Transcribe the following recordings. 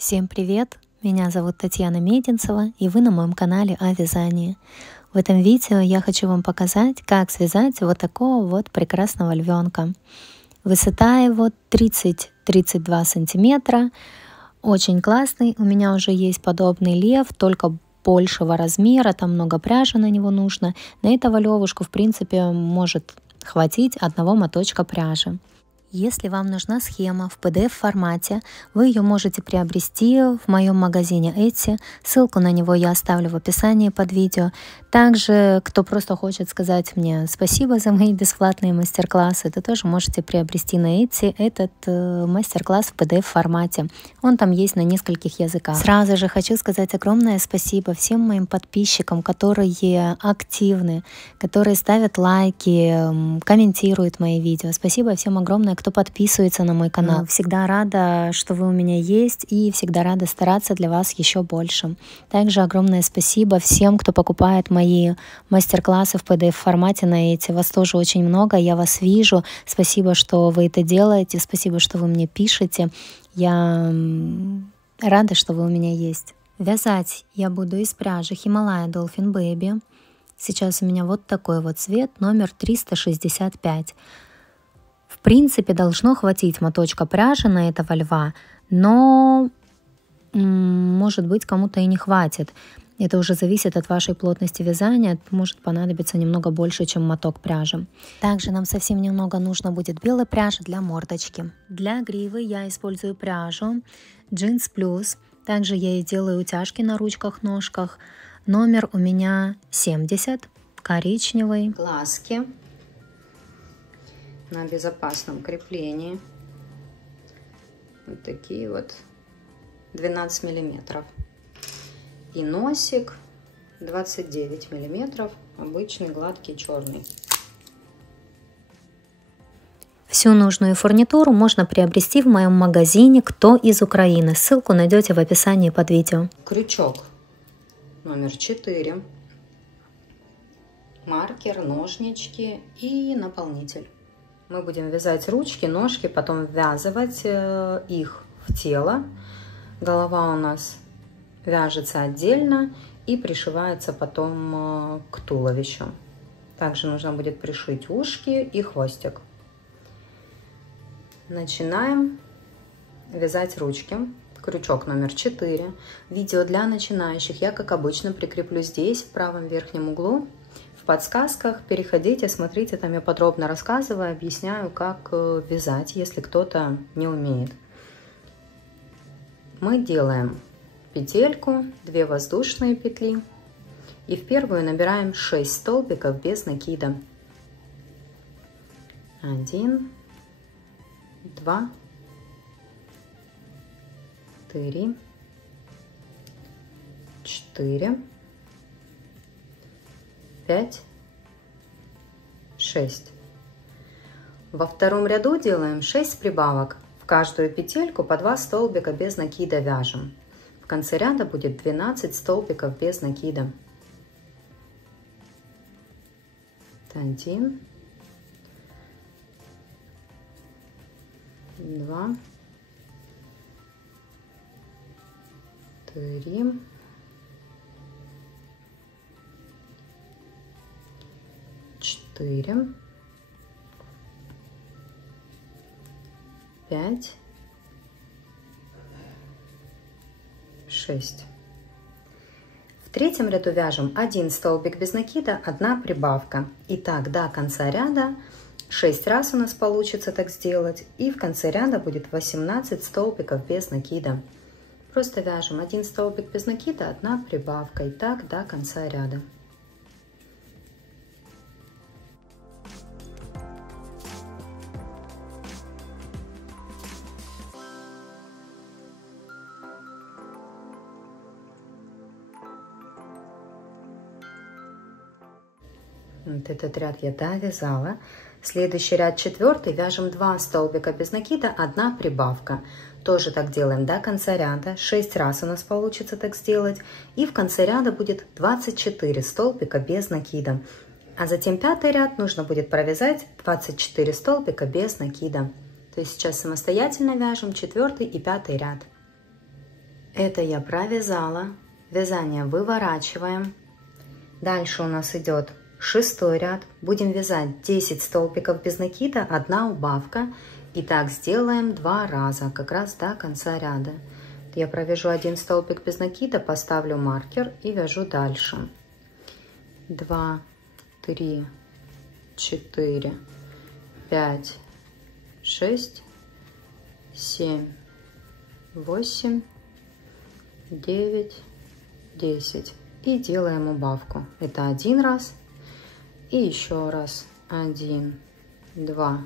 Всем привет! Меня зовут Татьяна Мединцева, и вы на моем канале о вязании. В этом видео я хочу вам показать, как связать вот такого вот прекрасного львенка. Высота его 30-32 сантиметра. Очень классный. У меня уже есть подобный лев, только большего размера, там много пряжи на него нужно. На этого левушку, в принципе, может хватить одного моточка пряжи. Если вам нужна схема в PDF-формате, вы ее можете приобрести в моем магазине Etsy. Ссылку на него я оставлю в описании под видео. Также, кто просто хочет сказать мне спасибо за мои бесплатные мастер-классы, то тоже можете приобрести на Etsy этот мастер-класс в PDF-формате. Он там есть на нескольких языках. Сразу же хочу сказать огромное спасибо всем моим подписчикам, которые активны, которые ставят лайки, комментируют мои видео. Спасибо всем огромное, кто подписывается на мой канал. Всегда рада, что вы у меня есть, и всегда рада стараться для вас еще больше. Также огромное спасибо всем, кто покупает мои мастер-классы в PDF-формате на Etsy. Вас тоже очень много, я вас вижу. Спасибо, что вы это делаете, спасибо, что вы мне пишете. Я рада, что вы у меня есть. Вязать я буду из пряжи Himalaya Dolphin Baby. Сейчас у меня вот такой вот цвет, номер 365. В принципе, должно хватить моточка пряжи на этого льва, но, может быть, кому-то и не хватит. Это уже зависит от вашей плотности вязания, может понадобиться немного больше, чем моток пряжи. Также нам совсем немного нужно будет белой пряжи для мордочки. Для гривы я использую пряжу Jeans Plus. Также я и делаю утяжки на ручках-ножках. Номер у меня 70, коричневый. Глазки на безопасном креплении. Вот такие вот 12 миллиметров. И носик 29 миллиметров, обычный гладкий черный. Всю нужную фурнитуру можно приобрести в моем магазине «Кто из Украины». Ссылку найдете в описании под видео. Крючок номер 4. Маркер, ножнички и наполнитель. Мы будем вязать ручки, ножки, потом ввязывать их в тело. Голова у нас вяжется отдельно и пришивается потом к туловищу. Также нужно будет пришить ушки и хвостик. Начинаем вязать ручки. Крючок номер 4. Видео для начинающих я, как обычно, прикреплю здесь, в правом верхнем углу. В подсказках переходите, смотрите, там я подробно рассказываю, объясняю, как вязать, если кто-то не умеет. Мы делаем петельку, 2 воздушные петли и в первую набираем 6 столбиков без накида. 1, 2, 3, 4, 5, 6. Во втором ряду делаем 6 прибавок. В каждую петельку по 2 столбика без накида вяжем. В конце ряда будет 12 столбиков без накида. 1, 2, 3, 4, 5, 6. В третьем ряду вяжем 1 столбик без накида, 1 прибавка. И так до конца ряда 6 раз у нас получится так сделать. И в конце ряда будет 18 столбиков без накида. Просто вяжем 1 столбик без накида, 1 прибавка. И так до конца ряда. Вот этот ряд я довязала. Следующий ряд 4 вяжем 2 столбика без накида, 1 прибавка. Тоже так делаем до конца ряда. 6 раз у нас получится так сделать. И в конце ряда будет 24 столбика без накида. А затем 5-й ряд нужно будет провязать 24 столбика без накида. То есть сейчас самостоятельно вяжем 4-й и 5-й ряд. Это я провязала. Вязание выворачиваем. Дальше у нас идет 6-й ряд. Будем вязать 10 столбиков без накида, 1 убавка. И так сделаем 2 раза, как раз до конца ряда. Я провяжу 1 столбик без накида, поставлю маркер и вяжу дальше. 2, 3, 4, 5, 6, 7, 8, 9, 10. И делаем убавку. Это 1 раз. И еще раз. 1, 2,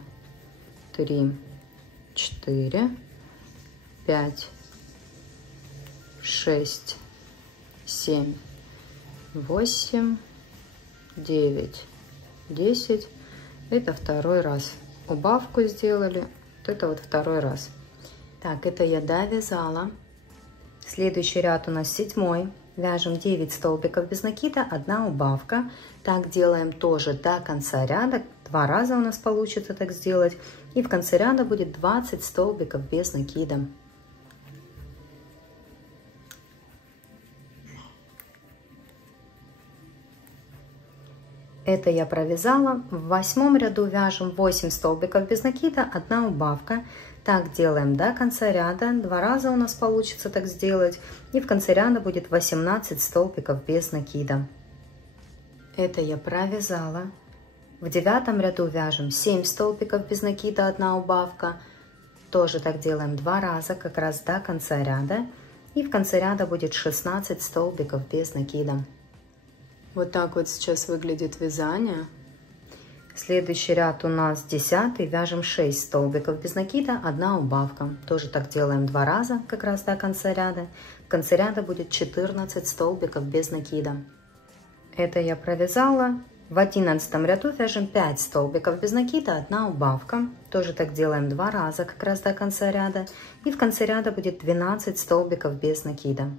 3, 4, 5, 6, 7, 8, 9, 10. Это 2-й раз. Убавку сделали. Вот это вот 2-й раз. Так, это я довязала. Следующий ряд у нас 7-й. Вяжем 9 столбиков без накида, 1 убавка. Так делаем тоже до конца ряда. 2 раза у нас получится так сделать. И в конце ряда будет 20 столбиков без накида. Это я провязала. В 8-м ряду вяжем 8 столбиков без накида, 1 убавка. Так делаем до конца ряда. 2 раза у нас получится так сделать. И в конце ряда будет 18 столбиков без накида. Это я провязала. В 9-м ряду вяжем 7 столбиков без накида, 1 убавка. Тоже так делаем 2 раза, как раз до конца ряда. И в конце ряда будет 16 столбиков без накида. Вот так вот сейчас выглядит вязание. Следующий ряд у нас 10-й. Вяжем 6 столбиков без накида, 1 убавка. Тоже так делаем 2 раза, как раз до конца ряда. В конце ряда будет 14 столбиков без накида. Это я провязала. В 11-м ряду вяжем 5 столбиков без накида, 1 убавка. Тоже так делаем 2 раза, как раз до конца ряда. И в конце ряда будет 12 столбиков без накида.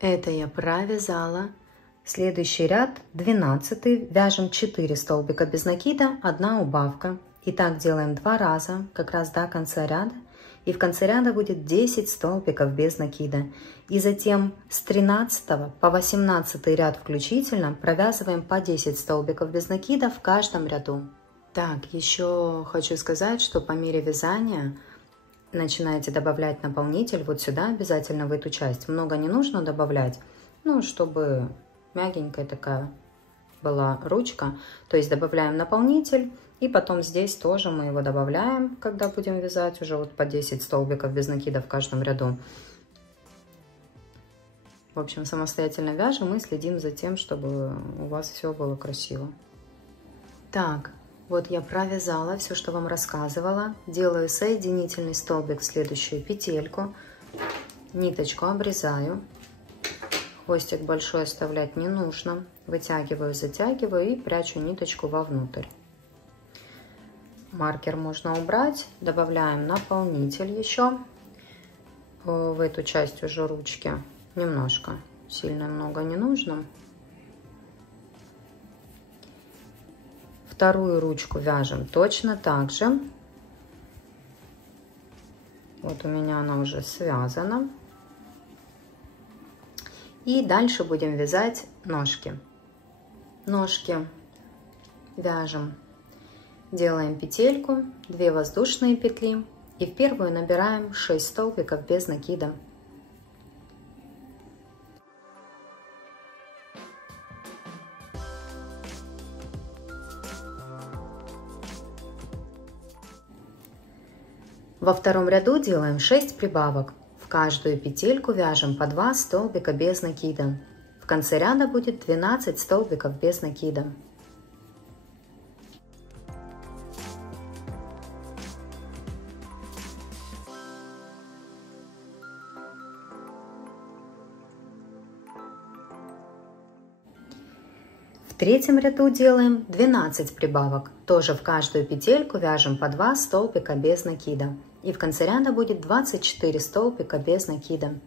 Это я провязала. Следующий ряд 12-й. Вяжем 4 столбика без накида, 1 убавка. И так делаем 2 раза, как раз до конца ряда. И в конце ряда будет 10 столбиков без накида. И затем с 13 по 18 ряд включительно провязываем по 10 столбиков без накида в каждом ряду. Так, еще хочу сказать, что по мере вязания начинаете добавлять наполнитель вот сюда, обязательно в эту часть. Много не нужно добавлять, ну, чтобы мягенькая такая была ручка. То есть добавляем наполнитель, и потом здесь тоже мы его добавляем, когда будем вязать уже вот по 10 столбиков без накида в каждом ряду. В общем, самостоятельно вяжем и следим за тем, чтобы у вас все было красиво. Так, вот я провязала все, что вам рассказывала. Делаю соединительный столбик в следующую петельку. Ниточку обрезаю. Хвостик большой оставлять не нужно. Вытягиваю, затягиваю и прячу ниточку вовнутрь. Маркер можно убрать. Добавляем наполнитель еще в эту часть уже ручки. Немножко. Сильно много не нужно. Вторую ручку вяжем точно так же. Вот у меня она уже связана. И дальше будем вязать ножки. Ножки вяжем. Делаем петельку, 2 воздушные петли. И в первую набираем 6 столбиков без накида. Во втором ряду делаем 6 прибавок. В каждую петельку вяжем по 2 столбика без накида. В конце ряда будет 12 столбиков без накида. В третьем ряду делаем 12 прибавок. Тоже в каждую петельку вяжем по 2 столбика без накида. И в конце ряда будет 24 столбика без накида.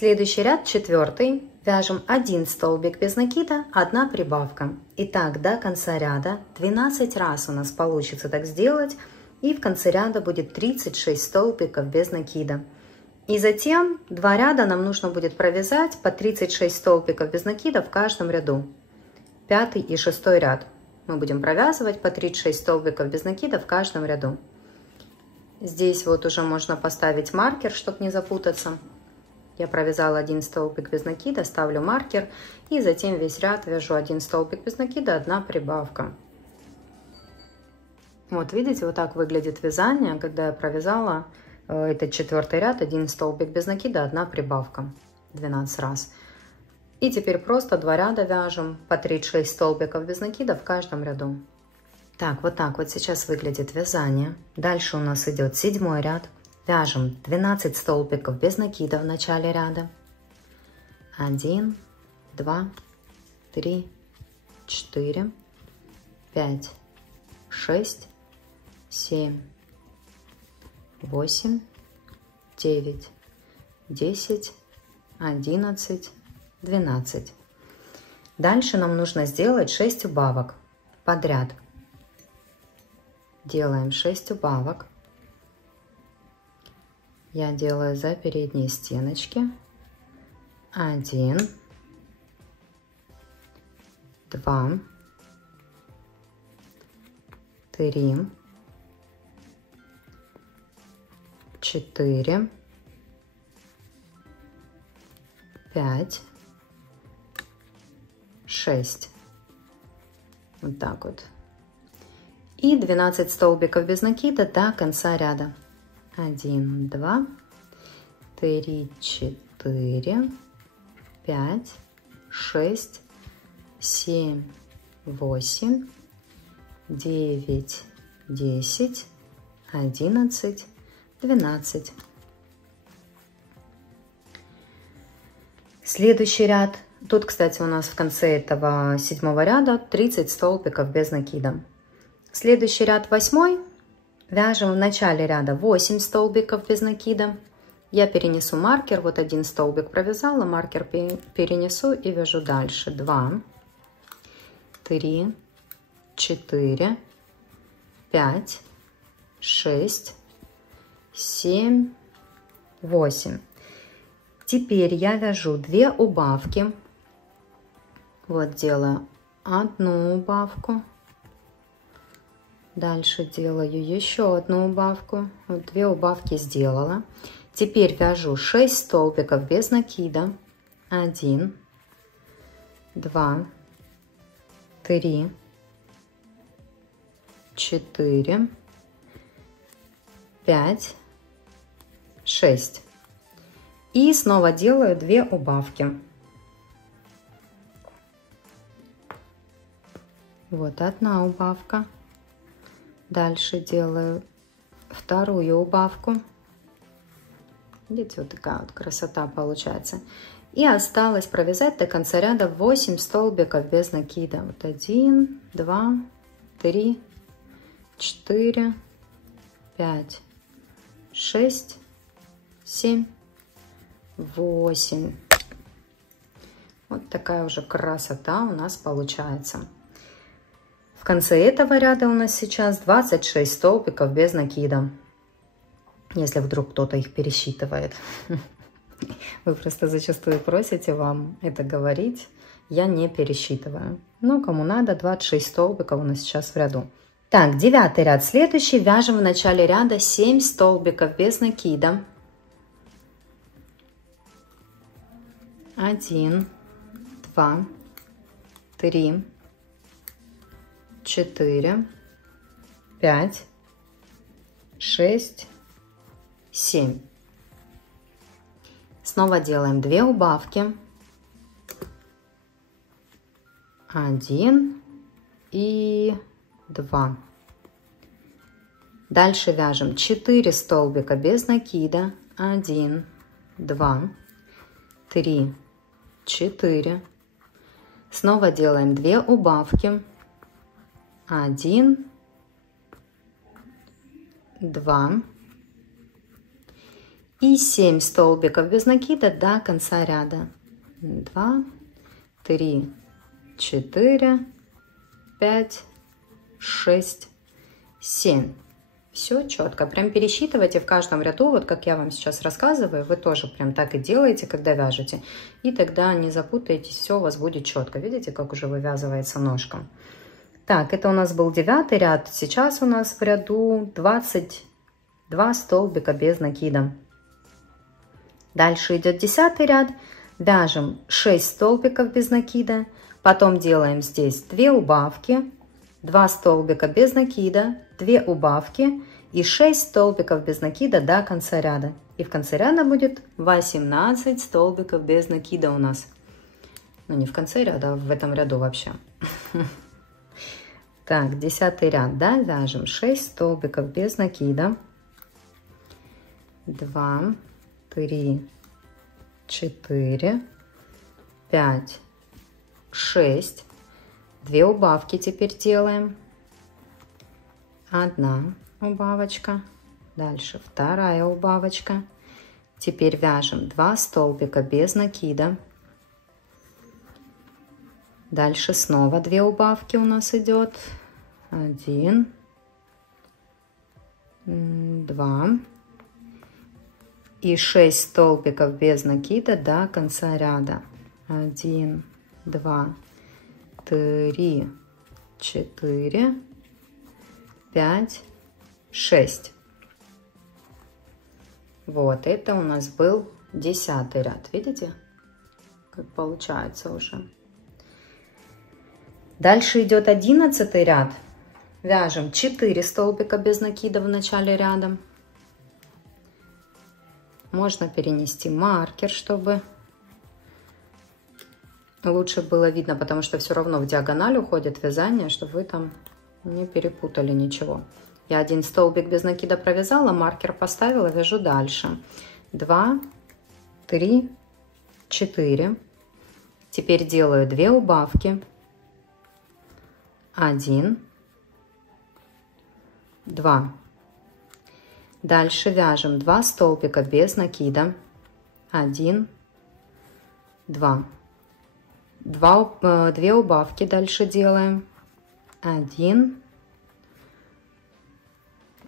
Следующий ряд 4. Вяжем 1 столбик без накида, 1 прибавка. И так до конца ряда 12 раз у нас получится так сделать. И в конце ряда будет 36 столбиков без накида. И затем 2 ряда нам нужно будет провязать по 36 столбиков без накида в каждом ряду. 5 и 6 ряд. Мы будем провязывать по 36 столбиков без накида в каждом ряду. Здесь вот уже можно поставить маркер, чтобы не запутаться. Я провязала 1 столбик без накида, ставлю маркер и затем весь ряд вяжу 1 столбик без накида, 1 прибавка. Вот видите, вот так выглядит вязание, когда я провязала этот 4 ряд, 1 столбик без накида, 1 прибавка 12 раз. И теперь просто 2 ряда вяжем по 36 столбиков без накида в каждом ряду. Так вот сейчас выглядит вязание. Дальше у нас идет 7 ряд. Вяжем 12 столбиков без накида в начале ряда. 1, 2, 3, 4, 5, 6, 7, 8, 9, 10, 11, 12. Дальше нам нужно сделать 6 убавок подряд. Делаем 6 убавок. Я делаю за передние стеночки. 1, 2, 3, 4, 5, 6. Вот так вот. И 12 столбиков без накида до конца ряда. 1, 2, 3, 4, 5, 6, 7, 8, 9, 10, 11, 12. Следующий ряд. Тут, кстати, у нас в конце этого 7 ряда 30 столбиков без накида. Следующий ряд 8. Вяжем в начале ряда 8 столбиков без накида. Я перенесу маркер, вот 1 столбик провязала, маркер перенесу и вяжу дальше. 2, 3, 4, 5, 6, 7, 8. Теперь я вяжу 2 убавки. Вот делаю 1 убавку. Дальше делаю еще 1 убавку. Вот 2 убавки сделала. Теперь вяжу 6 столбиков без накида. 1, 2, 3, 4, 5, 6. И снова делаю 2 убавки. Вот 1 убавка. Дальше делаю 2 убавку. Видите, вот такая вот красота получается. И осталось провязать до конца ряда 8 столбиков без накида. Вот 1, 2, 3, 4, 5, 6, 7, 8. Вот такая уже красота у нас получается. В конце этого ряда у нас сейчас 26 столбиков без накида. Если вдруг кто-то их пересчитывает. Вы просто зачастую просите вам это говорить. Я не пересчитываю. Но кому надо, 26 столбиков у нас сейчас в ряду. Так, 9 ряд следующий. Вяжем в начале ряда 7 столбиков без накида. 1, 2, 3, 4, 5, 6, 7. Снова делаем 2 убавки. 1 и 2. Дальше вяжем 4 столбика без накида. 1, 2, 3, 4. Снова делаем 2 убавки. 1, 2. И 7 столбиков без накида до конца ряда. 2, 3, 4, 5, 6, 7. Все четко. Прям пересчитывайте в каждом ряду, вот как я вам сейчас рассказываю, вы тоже прям так и делаете, когда вяжете. И тогда не запутаетесь, все у вас будет четко. Видите, как уже вывязывается ножка. Так, это у нас был 9 ряд. Сейчас у нас в ряду 22 столбика без накида. Дальше идет 10 ряд. Вяжем 6 столбиков без накида. Потом делаем здесь 2 убавки. 2 столбика без накида, 2 убавки и 6 столбиков без накида до конца ряда. И в конце ряда будет 18 столбиков без накида у нас. Ну, не в конце ряда, а в этом ряду вообще. Так, 10 ряд, да, вяжем 6 столбиков без накида. 2, 3, 4, 5, 6. 2 убавки теперь делаем. 1 убавочка. Дальше 2 убавочка. Теперь вяжем 2 столбика без накида. Дальше снова 2 убавки у нас идет. 1, 2. И 6 столбиков без накида до конца ряда. 1, 2, 3, 4, 5, 6. Вот, это у нас был 10 ряд. Видите, как получается уже. Дальше идет 11 ряд. Вяжем 4 столбика без накида в начале ряда. Можно перенести маркер, чтобы лучше было видно, потому что все равно в диагональ уходит вязание, чтобы вы там не перепутали ничего. Я 1 столбик без накида провязала, маркер поставила, вяжу дальше. 2, 3, 4. Теперь делаю 2 убавки. 1, 2. Дальше вяжем 2 столбика без накида. 1, 2. 2 убавки дальше делаем. 1,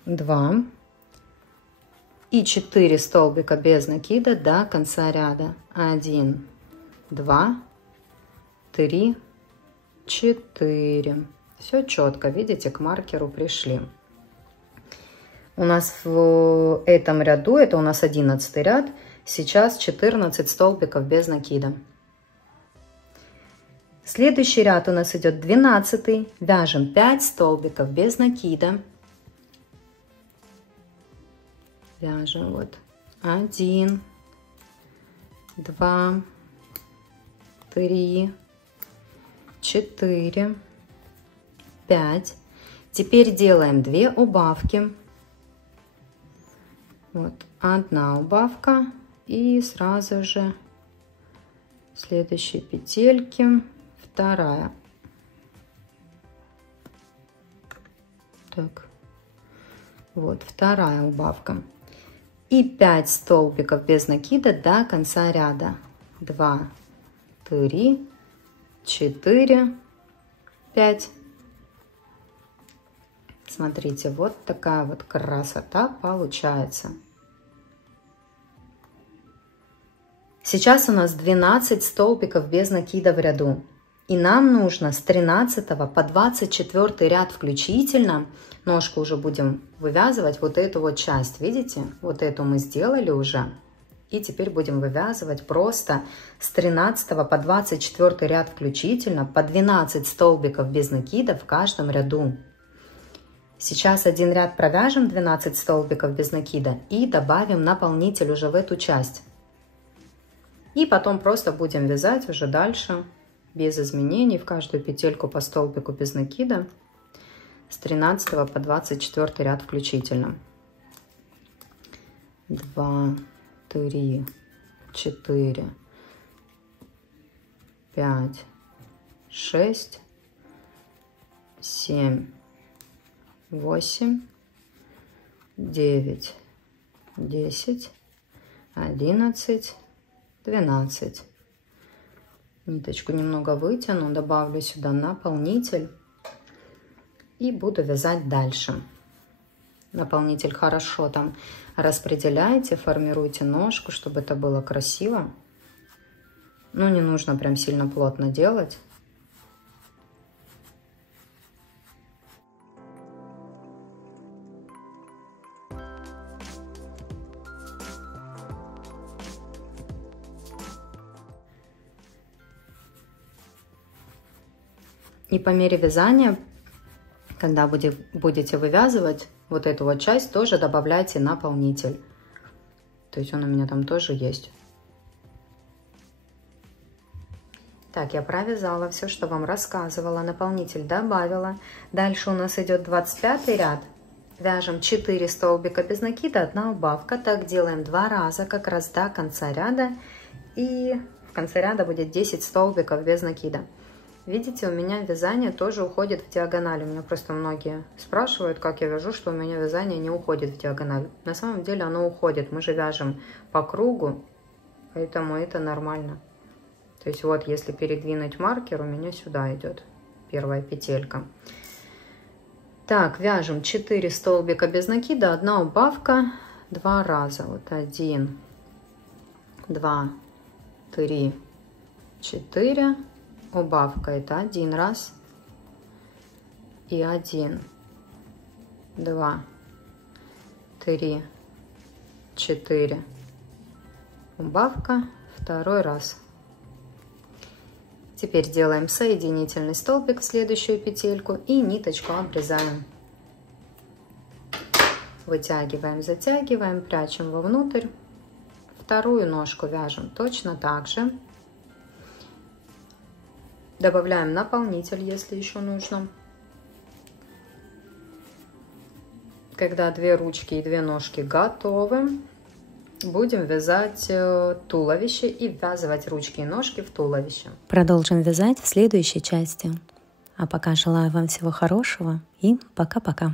2 и 4 столбика без накида до конца ряда. 1, 2, 3, 4. Все четко, видите, к маркеру пришли. У нас в этом ряду, это у нас 11 ряд, сейчас 14 столбиков без накида. Следующий ряд у нас идет 12. Вяжем 5 столбиков без накида. Вяжем вот 1, 2, 3, 4, 5. Теперь делаем 2 убавки. Вот 1 убавка и сразу же в следующей петельке 2. Так, вот 2 убавка. И 5 столбиков без накида до конца ряда. 2, 3, 4, 5. Смотрите, вот такая вот красота получается. Сейчас у нас 12 столбиков без накида в ряду. И нам нужно с 13 по 24 ряд включительно, ножку уже будем вывязывать, вот эту вот часть, видите? Вот эту мы сделали уже. И теперь будем вывязывать просто с 13 по 24 ряд включительно, по 12 столбиков без накида в каждом ряду. Сейчас один ряд провяжем 12 столбиков без накида и добавим наполнитель уже в эту часть. И потом просто будем вязать уже дальше без изменений в каждую петельку по столбику без накида с 13 по 24 ряд включительно. 2, 3, 4, 5, 6, 7, 8, 9, 10, 11, 12. Ниточку немного вытяну, добавлю сюда наполнитель и буду вязать дальше. Наполнитель хорошо там распределяйте, формируйте ножку, чтобы это было красиво. Ну, не нужно прям сильно плотно делать. И по мере вязания, когда будете вывязывать вот эту вот часть, тоже добавляйте наполнитель. То есть он у меня там тоже есть. Так, я провязала все, что вам рассказывала. Наполнитель добавила. Дальше у нас идет 25 ряд. Вяжем 4 столбика без накида, 1 убавка. Так делаем 2 раза, как раз до конца ряда. И в конце ряда будет 10 столбиков без накида. Видите, у меня вязание тоже уходит в диагональ. У меня просто многие спрашивают, как я вяжу, что у меня вязание не уходит в диагональ. На самом деле оно уходит. Мы же вяжем по кругу, поэтому это нормально. То есть вот, если передвинуть маркер, у меня сюда идет первая петелька. Так, вяжем 4 столбика без накида, 1 убавка, 2 раза. Вот 1, 2, 3, 4. Убавка это 1 раз и 1, 2, 3, 4. Убавка 2 раз. Теперь делаем соединительный столбик в следующую петельку и ниточку обрезаем. Вытягиваем, затягиваем, прячем вовнутрь. Вторую ножку вяжем точно так же. Добавляем наполнитель, если еще нужно. Когда 2 ручки и 2 ножки готовы, будем вязать туловище и ввязывать ручки и ножки в туловище. Продолжим вязать в следующей части. А пока желаю вам всего хорошего и пока-пока.